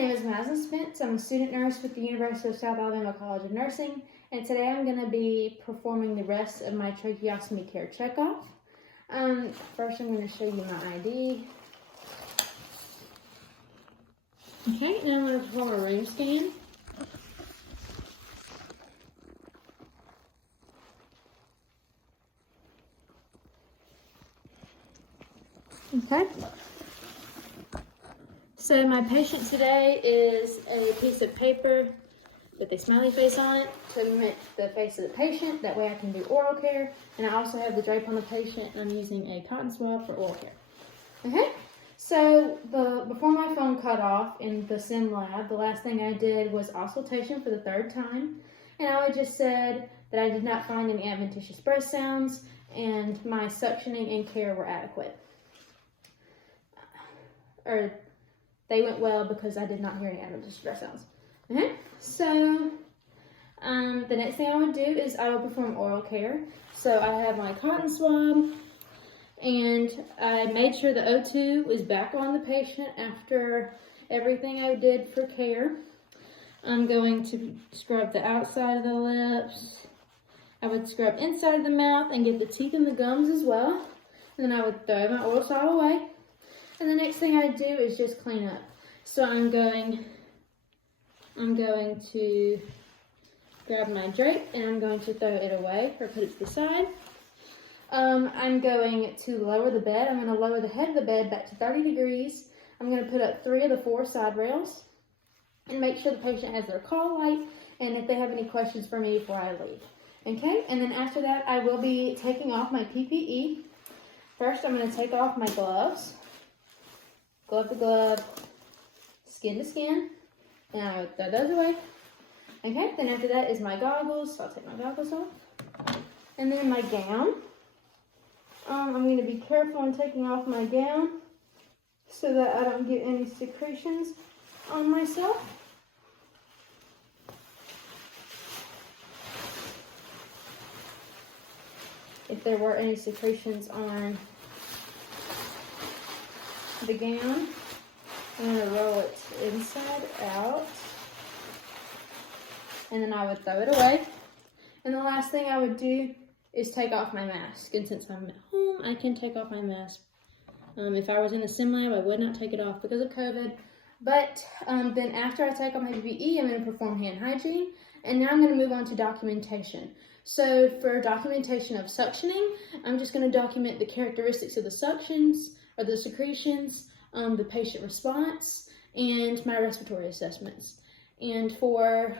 name is Madison Spence. I'm a student nurse with the University of South Alabama College of Nursing, and today I'm going to be performing the rest of my tracheostomy care checkoff. First I'm going to show you my ID. Okay, now I'm going to perform a room scan. Okay. So my patient today is a piece of paper with a smiley face on it to mimic the face of the patient. That way I can do oral care. And I also have the drape on the patient, and I'm using a cotton swab for oral care. Okay, so before my phone cut off in the sim lab, the last thing I did was auscultation for the 3rd time. And I just said that I did not find any adventitious breath sounds and my suctioning and care were adequate. Or they went well because I did not hear any adventitious breath sounds. Okay, so the next thing I would do is I would perform oral care. So I have my cotton swab, and I made sure the O2 was back on the patient after everything I did for care. I'm going to scrub the outside of the lips. I would scrub inside of the mouth and get the teeth and the gums as well. And then I would throw my oral swab away. And the next thing I do is just clean up. So I'm going to grab my drape and I'm going to throw it away or put it to the side. I'm going to lower the bed. I'm going to lower the head of the bed back to 30 degrees. I'm going to put up 3 of the 4 side rails and make sure the patient has their call light and if they have any questions for me before I leave. Okay, and then after that I will be taking off my PPE. First I'm going to take off my gloves. Glove to glove, skin to skin, and I would throw those away. Okay, then after that is my goggles, so I'll take my goggles off. And then my gown. I'm going to be careful in taking off my gown so that I don't get any secretions on myself. If there were any secretions on the gown, I'm going to roll it inside out, and then I would throw it away. And the last thing I would do is take off my mask, and since I'm at home I can take off my mask. If I was in the sim lab I would not take it off because of COVID, but then after I take off my PPE I'm going to perform hand hygiene, and now I'm going to move on to documentation. So for documentation of suctioning, I'm just going to document the characteristics of the suctions or the secretions, the patient response, and my respiratory assessments. And for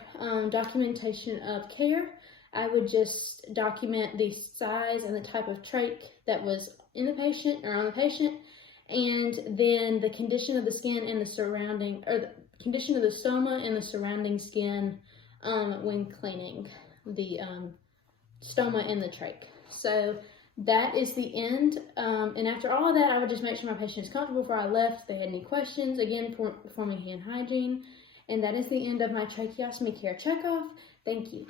documentation of care, I would just document the size and the type of trach that was in the patient or on the patient, and then the condition of the skin and the surrounding, or the condition of the stoma and the surrounding skin when cleaning the stoma and the trach. So that is the end, and after all of that, I would just make sure my patient is comfortable before I left. If they had any questions, again, performing hand hygiene, and that is the end of my tracheostomy care checkoff. Thank you.